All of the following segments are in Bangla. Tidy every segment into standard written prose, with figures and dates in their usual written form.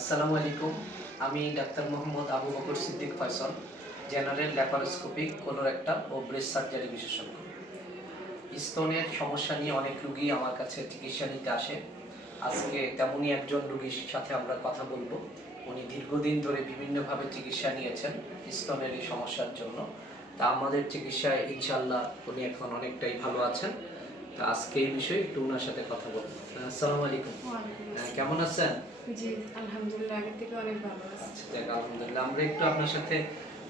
আসসালামু আলাইকুম। আমি doctor Mohammad Abu Bakar Siddique Faisal, general laparoscopic colorectal ও ব্রেস্ট সার্জারি বিশেষজ্ঞ। স্তনের সমস্যা নিয়ে অনেক রোগী আমার কাছে চিকিৎসা নিতে আসে। আজকে তেমনই একজন রোগীর সাথে আমরা কথা বলবো। উনি দীর্ঘদিন ধরে বিভিন্নভাবে চিকিৎসা নিয়েছেন স্তনের এই সমস্যার জন্য। তা আমাদের চিকিৎসায় ইনশাআল্লাহ উনি এখন অনেকটাই ভালো আছেন। তা আজকে এই বিষয়ে একটু ওনার সাথে কথা বলবো। আসসালামু আলাইকুম। কেমন আছেন? জি, আলহামদুলিল্লাহ আগের থেকে অনেক ভালো আছি। আচ্ছা, যাক আলহামদুলিল্লাহ। আমরা একটু আপনার সাথে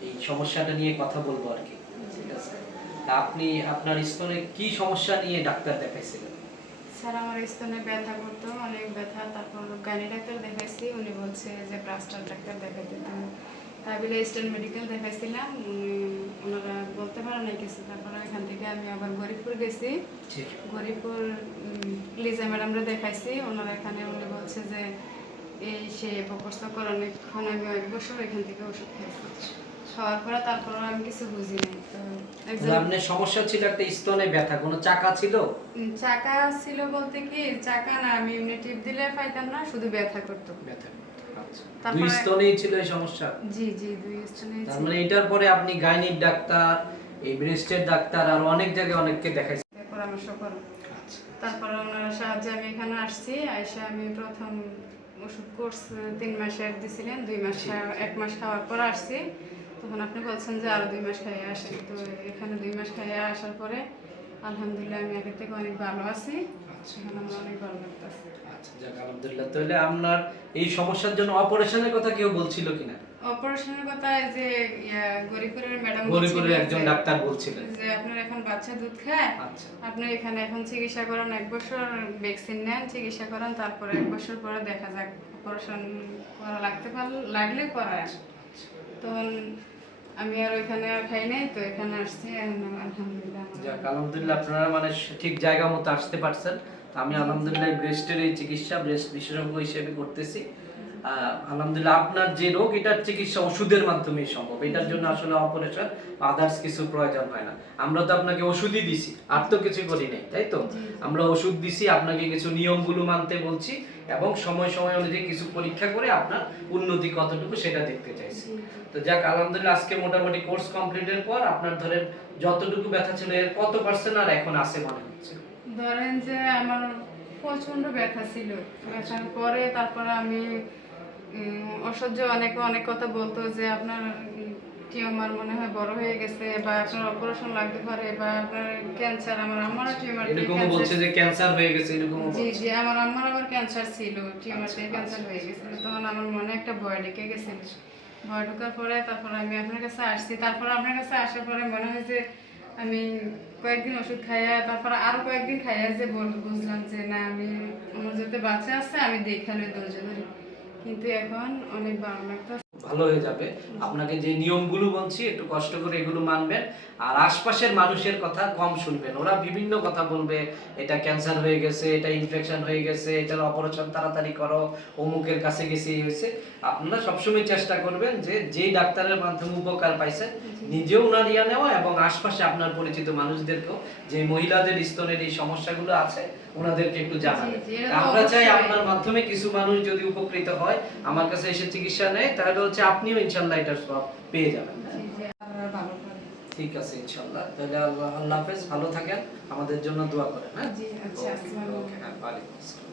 এই সমস্যাটা নিয়ে কথা বলবো আর কি। ঠিক আছে। তা আপনি আপনার স্তনে কি সমস্যা নিয়ে ডাক্তার দেখাইছিলেন? স্যার আমার স্তনে ব্যথা করতো, অনেক ব্যথা। তারপর গাইনি ডাক্তার দেখাইছি, উনি বলছে যে প্লাস্টার ডাক্তার দেখাইতে। তো তাই বলে ইস্টার্ন মেডিকেল দেখাইছিলাম, ওনারা বলতে পারে নাই কিছু। তারপরে এখান থেকে আমি আবার গরিবপুর গেছি। গরিবপুর লিজা ম্যাডামরা দেখাইছি, ওনারা এখানে উনি বলছে যে এই সে প্রকোষ্ঠ করণে এখন আমি 1 বছর এখান থেকে ওষুধ খাইছি। খাওয়ার পরে তারপর আমি কিছু বুঝি নাই। তো আপনার সমস্যা ছিল একটা স্তনে ব্যথা, কোনো চাকা ছিল? চাকা ছিল বলতে কি, চাকা না, আমি এমনি টিপ দিলে পাইতাম না, শুধু ব্যথা করতো। ব্যথা করতো। আচ্ছা। দুই তারপরে স্তনেই ছিল এই সমস্যা? জি জি, 2 স্তনেই তার ছিল। মানে এটার পরে আপনি গাইনিক ডাক্তার, এই ব্রেস্টের ডাক্তার আর অনেক জায়গায় অনেককে দেখাইছেন? পরামর্শ করো। আচ্ছা। তারপরে ওনার সাহায্যে আমি এখানে আসছি। আইসা আমি প্রথম ওষুধ কোর্স 3 মাসের দিছিলেন, 2 মাস 1 মাস খাওয়ার পর আসছি। তখন আপনি বলছেন যে আরো 2 মাস খাইয়ে আসেন। তো এখানে 2 মাস খাইয়ে আসার পরে আলহামদুলিল্লাহ আমি আগের থেকে অনেক ভালো আছি। আচ্ছা। এখন আমার অনেক ভালো লাগতেছে। আচ্ছা, যাক আলহামদুলিল্লাহ। তাহলে আপনার এই সমস্যার জন্য অপারেশনের কথা কেউ বলছিল কিনা? অপারেশনের কথা যে গরিপুরের ম্যাডাম গরিপুরের একজন ডাক্তার বলছিলেন যে আপনার এখন বাচ্চা দুধ খায়, আচ্ছা, আপনি এখানে এখন চিকিৎসা করেন, 1 বছর ভ্যাকসিন নেন, চিকিৎসা করেন, তারপরে 1 বছর পরে দেখা যাক অপারেশন করা লাগলে করায়। তখন আমি আর ওইখানে আর খাই নাই, তো এখানে আসছি। এখন আলহামদুলিল্লাহ যাক আলহামদুলিল্লাহ, আপনারা মানে ঠিক জায়গা মতো আসতে পারছেন। আমি আলহামদুলিল্লাহ ব্রেস্টের এই চিকিৎসা ব্রেস্ট বিশেষজ্ঞ হিসেবে করতেছি। আলহামদুলিল্লাহ আপনার যে রোগ, এটার চিকিৎসা ওষুধের মাধ্যমেই সম্ভব। এটার জন্য আসলে অপারেশন আদার্স কিছু প্রয়োজন হয় না। আমরা তো আপনাকে ওষুধই দিছি, আর তো কিছু করি নাই, তাই তো? আমরা ওষুধ দিছি, আপনাকে কিছু নিয়মগুলো মানতে বলছি এবং সময় সময় অনুযায়ী কিছু পরীক্ষা করে আপনার উন্নতি কতটুকু সেটা দেখতে চাইছি। তো যাক আলহামদুলিল্লাহ, আজকে মোটামুটি কোর্স কমপ্লিটের পর আপনার ধরেন যতটুকু ব্যথা ছিল এর কত পার্সেন্ট আর এখন আছে মনে হচ্ছে? ধরেন যে আমার প্রচন্ড ব্যথা ছিল। ব্যথার পরে তারপরে আমি অসহ্য অনেক কথা বলতো যে আপনার টিউমার মনে হয় বড় হয়ে গেছে, বা আপনার অপারেশন লাগতে পারে, বা আপনার ক্যান্সার। আমারও টিউমার দিয়ে এরকম ক্যান্সার। বলছে যে ক্যান্সার হয়ে গেছে, এরকম জি বলছে? জি, আমার আবার ক্যান্সার ছিল, টিউমার আচ্ছা, দিয়ে ক্যান্সার হয়ে গেছিল। তখন আমার মনে একটা ভয় ঢুকে গেছিল। ভয় ঢোকার পরে তারপর আমি আপনার কাছে আসছি। তারপর আপনার কাছে আসার পরে মনে হয় যে আমি কয়েকদিন ওষুধ খাইয়া, তারপর আরো কয়েকদিন খাইয়া যে বুঝলাম যে না, আমি আমার যাতে বাচ্চা আছে আমি দেখালে ধৈর্য ধরি। কিন্তু এখন অনেক ভালো লাগতেছে। ভালো হয়ে যাবে। আপনাকে যে নিয়মগুলো বলছি একটু কষ্ট করে এগুলো মানবেন, আর আশপাশের মানুষের কথা কম শুনবেন। ওরা বিভিন্ন কথা বলবে, এটা ক্যান্সার হয়ে গেছে, এটা ইনফেকশন হয়ে গেছে, এটার অপারেশন তাড়াতাড়ি করো, অমুকের কাছে গেছে এই হয়েছে। আপনারা সবসময় চেষ্টা করবেন যে যেই ডাক্তারের মাধ্যমে উপকার পাইছেন নিজেও নাড়িয়ে নেওয়া, এবং আশপাশে আপনার পরিচিত মানুষদেরকেও, যে মহিলাদের স্তনের এই সমস্যাগুলো আছে ওনাদেরকে একটু জানাবেন। আমরা চাই আপনার মাধ্যমে কিছু মানুষ যদি উপকৃত হয়, আমার কাছে এসে চিকিৎসা নেয়, তাহলে হচ্ছে আপনিও ইনশাআল্লাহ এটার সব পেয়ে যাবেন। ঠিক আছে ইনশাআল্লাহ। তাহলে আল্লাহ হাফেজ, ভালো থাকেন, আমাদের জন্য দোয়া করেন। হ্যাঁ জি, আচ্ছা, আসসালামু আলাইকুম। ওকে, হ্যাঁ, ওয়ালাইকুম আসসালাম।